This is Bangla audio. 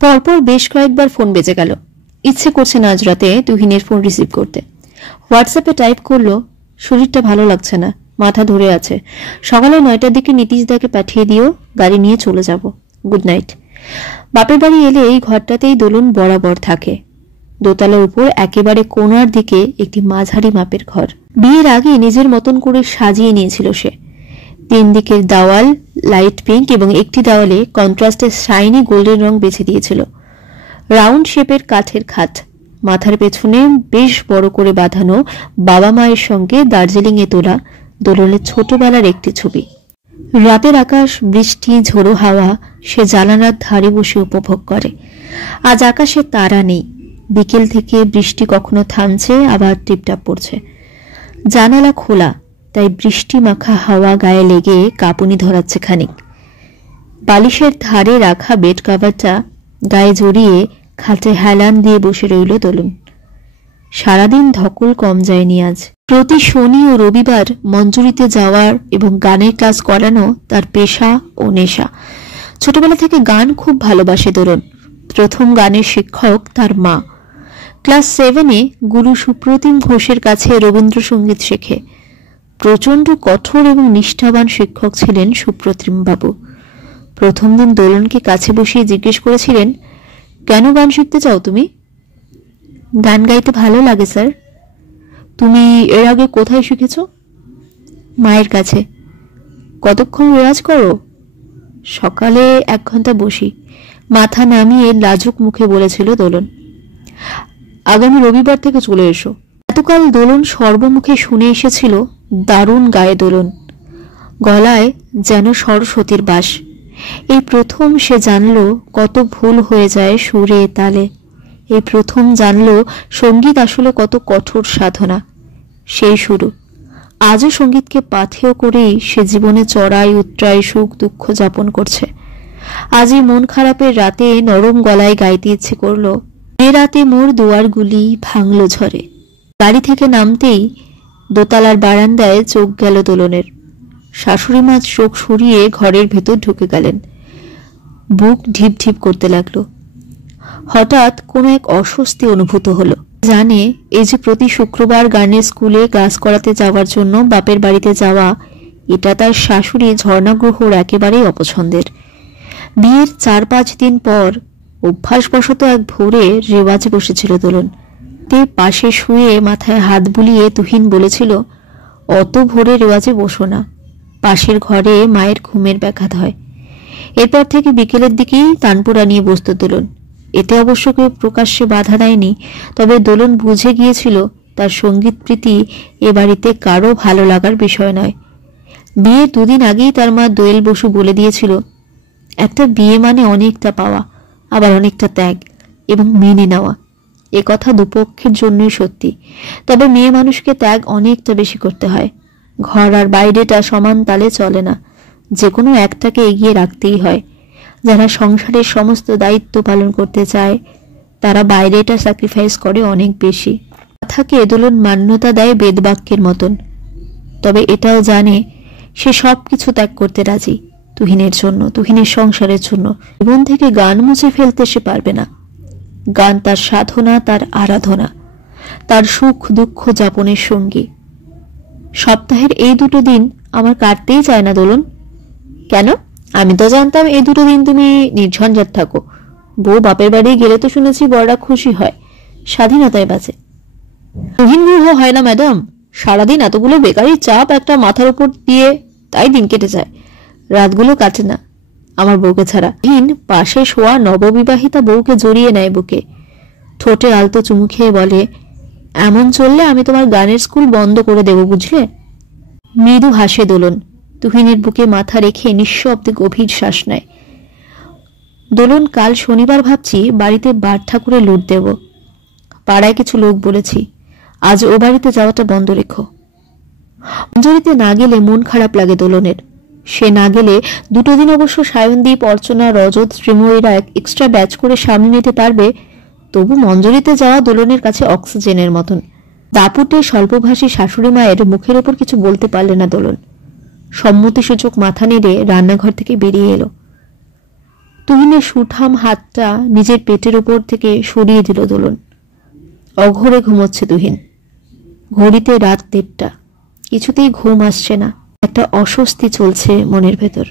পরপর বেশ কয়েকবার ফোন বেজে গেল। ইচ্ছে করছে না আজ রাতে তুহিনের ফোন রিসিভ করতে। হোয়াটসঅ্যাপে টাইপ করলো, শরীরটা ভালো লাগছে না, মাথা ধরে আছে, সকালে 9টার দিকে নীতিশদাকে পাঠিয়ে দিও, গাড়ি নিয়ে চলে যাব, গুড নাইট। বাপের বাড়ি এলে এই ঘরটাতেই দোলন বরাবর থাকে। দোতলার উপর একেবারে কোণার দিকে একটি মাঝারি মাপের ঘর। বিয়ের আগে নিজের মতন করে সাজিয়ে নিয়েছিল সে। 3 দিকের দেওয়াল লাইট পিঙ্ক এবং একটি দেওয়ালে কন্ট্রাস্টে শাইনি গোল্ডেন রং বেছে দিয়েছিল। রাউন্ড শেপের কাঠের খাট, মাথার পেছনে বেশ বড় করে বাঁধানো বাবা মায়ের সঙ্গে দার্জিলিংয়ে তোলা দোলনের ছোটবেলার একটি ছবি। রাতের আকাশ, বৃষ্টি, ঝোড়ো হাওয়া সে জানালার ধারে বসে উপভোগ করে। আজ আকাশে তারা নেই। বিকেল থেকে বৃষ্টি কখনো থামছে, আবার টিপটাপ পড়ছে। জানালা খোলা, তাই বৃষ্টি মাখা হাওয়া গায়ে লেগে কাঁপুনি ধরাচ্ছে খানিক। বালিশের ধারে রাখা বেড কাভারটা গায়ে জড়িয়ে খাটে হেলান দিয়ে বসে রইল দোলন। সারাদিন ধকল কম যায়নি আজ। প্রতি শনি ও রবিবার মঞ্জুরিতে যাওয়ার এবং গানের ক্লাস করানো তার পেশা ও নেশা। ছোটবেলা থেকে গান খুব ভালোবাসে দোলন। প্রথম গানের শিক্ষক তার মা। ক্লাস 7-এ গুরু সুপ্রতিম ঘোষের কাছে রবীন্দ্রসঙ্গীত শেখে। প্রচণ্ড কঠোর এবং নিষ্ঠাবান শিক্ষক ছিলেন সুপ্রতিম বাবু। প্রথম দিন দোলনকে কাছে বসিয়ে জিজ্ঞেস করেছিলেন, কেন গান শিখতে চাও তুমি? গান গাইতে ভালো লাগে স্যার। তুমি এর আগে কোথায় শিখেছ? মায়ের কাছে। কতক্ষণ রেওয়াজ করো? সকালে 1 ঘন্টা বসি। মাথা নামিয়ে লাজুক মুখে বলেছিল দোলন। আগামী রবিবার থেকে চলে এসো। এতকাল দোলন সর্বমুখে শুনে এসেছিল দারুণ গায়ে দোলন, গলায় যেন সরস্বতীর বাস। এই প্রথম সে জানল কত ভুল হয়ে যায় সুরে তালে। এই প্রথম জানল সঙ্গীত আসলে কত কঠোর সাধনা। সেই শুরু। আজও সঙ্গীতকে পাথেয় করেই সে জীবনে চড়াই উতরাই সুখ দুঃখ যাপন করছে। আজ এই মন খারাপের রাতে নরম গলায় গাইতে ইচ্ছে করল, এ রাতে মোর দুয়ারগুলি ভাঙল ঝড়ে। গাড়ি থেকে নামতেই দোতলার বারান্দায় চোখ গেল দোলনের। শাশুড়ি মা চোখ সরিয়ে ঘরের ভেতর ঢুকে গেলেন। বুক ঢিপ ঢিপ করতে লাগলো। হঠাৎ কোনো এক অস্বস্তি অনুভূত হলো। জানে এই যে প্রতি শুক্রবার গানের স্কুলে ক্লাস করাতে যাওয়ার জন্য বাপের বাড়িতে যাওয়া, এটা তার শাশুড়ি ঝর্ণাগ্রহর একেবারেই অপছন্দের। বিয়ের 4-5 দিন পর অভ্যাসবশত এক ভোরে রেওয়াজে বসেছিল দোলন। তে পাশে শুয়ে মাথায় হাত বুলিয়ে তুহিন বলেছিল, অত ভোরে রেওয়াজে বসো না, পাশের ঘরে মায়ের ঘুমের ব্যাঘাত হয়। এরপর থেকে বিকেলের দিকেই তানপুরা নিয়ে বসত দোলন। এতে অবশ্য কেউ প্রকাশ্যে বাধা দেয়নি, তবে দোলন বুঝে গিয়েছিল তার সঙ্গীত প্রীতি এ বাড়িতে কারো ভালো লাগার বিষয় নয়। বিয়ের 2 দিন আগেই তার মা দোয়েল বসু বলে দিয়েছিল, একটা বিয়ে মানে অনেকটা পাওয়া, আবার অনেকটা ত্যাগ এবং মেনে নেওয়া। এ কথা দুপক্ষের জন্যই সত্যি, তবে মেয়ে মানুষকে ত্যাগ অনেকটা বেশি করতে হয়। ঘর আর বাইরেটা সমান তালে চলে না, যে কোনো একটাকে এগিয়ে রাখতেই হয়। যারা সংসারের সমস্ত দায়িত্ব পালন করতে চায় তারা বাইরেটা স্যাক্রিফাইস করে অনেক বেশি। কথাকে দোলন মান্যতা দেয় বেদবাক্যের মতন, তবে এটাও জানে সে সবকিছু ত্যাগ করতে রাজি তুহিনের জন্য, তুহিনের সংসারের জন্য। জীবন থেকে গান মুছে ফেলতে সে পারবে না। গান তার সাধনা, তার আরাধনা, তার সুখ দুঃখ যাপনের সঙ্গী। সপ্তাহের এই 2 দিন আমার কাটতেই চায় না দোলন। কেন? আমি তো জানতাম এই 2 দিন তুমি নির্ঝঞ্ঝাট থাকো। বউ বাপের বাড়ি গেলে তো শুনেছি বড়রা খুশি হয়, স্বাধীনতায় বাঁচে। তুহিন গ্রহ হয় না ম্যাডাম, সারাদিন এতগুলো বেকারির চাপ একটা মাথার উপর দিয়ে, তাই দিন কেটে যায়, রাতগুলো কাটে না আমার বউকে ছাড়া। হিন পাশে শোয়া নববিবাহিতা বউকে জড়িয়ে নেয় বুকে, ঠোঁটে আলতো চুমু খেয়ে বলে, এমন চললে আমি তোমার গানের স্কুল বন্ধ করে দেব, বুঝলে? মৃদু হাসে দোলন। তুহিনের বুকে মাথা রেখে নিঃশব্দে গভীর শ্বাস নেয়। দোলন, কাল শনিবার ভাবছি বাড়িতে বার ঠাকুরে লুট দেব। পাড়ায় কিছু লোক বলেছি, আজ ও বাড়িতে যাওয়াটা বন্ধ রেখো। মঞ্জুরিতে না গেলে মন খারাপ লাগে দোলনের। সে না গেলে 2 দিন অবশ্য সায়নদীপ, অর্চনা, রজত, শ্রীময়ীরা এক্সট্রা ব্যাচ করে সামনে নিতে পারবে। তবু মঞ্জুরিতে যাওয়া দোলনের কাছে অক্সিজেনের মতন। দাপুটে স্বল্পভাষী শাশুড়ি মায়ের মুখের ওপর কিছু বলতে পারলে না দোলন। সম্মতিসূচক মাথা নেড়ে রান্নাঘর থেকে বেরিয়ে এলো। তুহিনের সুঠাম হাতটা নিজের পেটের উপর থেকে সরিয়ে দিল দোলন। অঘোরে ঘুমোচ্ছে তুহিন। ঘড়িতে রাত 1:30। কিছুতেই ঘুম আসছে না, একটা অস্বস্তি চলছে মনের ভেতর।